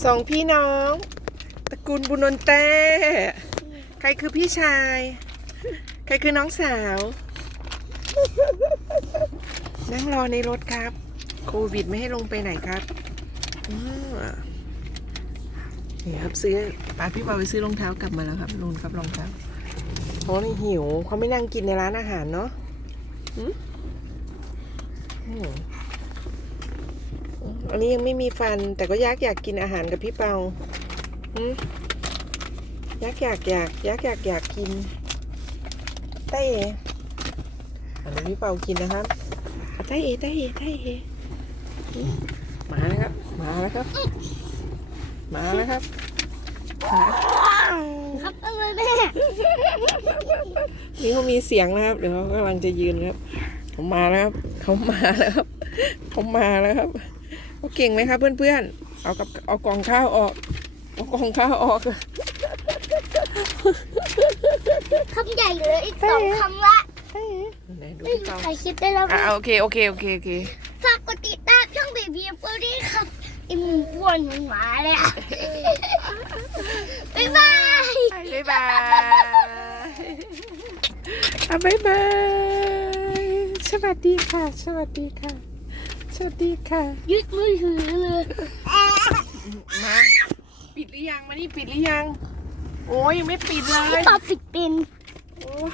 สองพี่น้องตระกูลบุญนนเต้ใครคือพี่ชาย ใครคือน้องสาว นั่งรอในรถครับ โควิดไม่ให้ลงไปไหนครับอืมนี่ครับซื้อป้าพี่ปาไปซื้อรองเท้ากลับมาแล้วครับนูนครับรองเท้าโอ้นี่หิวเขาไม่นั่งกินในร้านอาหารเนาะ อันนี้ยังไม่มีฟัน แต่ก็ยากอยากกินอาหารกับพี่เปาหืมอยากอยากอยากยากอยากอยากกินเต้อันนี้พี่เปากินนะครับอะเต้เต้เต้หืมาแล้วครับ มาแล้วครับ มาแล้วครับมาครับเออแม่นี่เขามีเสียงนะครับเดี๋ยวเขากำลังจะยืนครับเขามาแล้วครับเขามาแล้วครับเขามาแล้วครับ เขาเก่งไหมครับเพื่อนๆ เอากับเอากล่องข้าวออก เอากล่องข้าวออกคำใหญ่เหลืออีกสองคำละ ไหนดูไม่พี่มีเปาใครคิดได้แล้วอะโอเคโอเคโอเคโอเคฝากกดติดตามช่องเบบี้เบอร์ดี้ครับไอ้หมูอ้วนมันหมาเลยอะบ๊ายบาย บ๊ายบายอะบ๊ายบาย สวัสดีค่ะ สวัสดีค่ะ สวัสดีค่ะ ยึดมือถือเลย มาปิดหรือยังมานี่ปิดหรือยัง โอ้ยยังไม่ปิดเลย ตอบผิดเป็น โอ้ย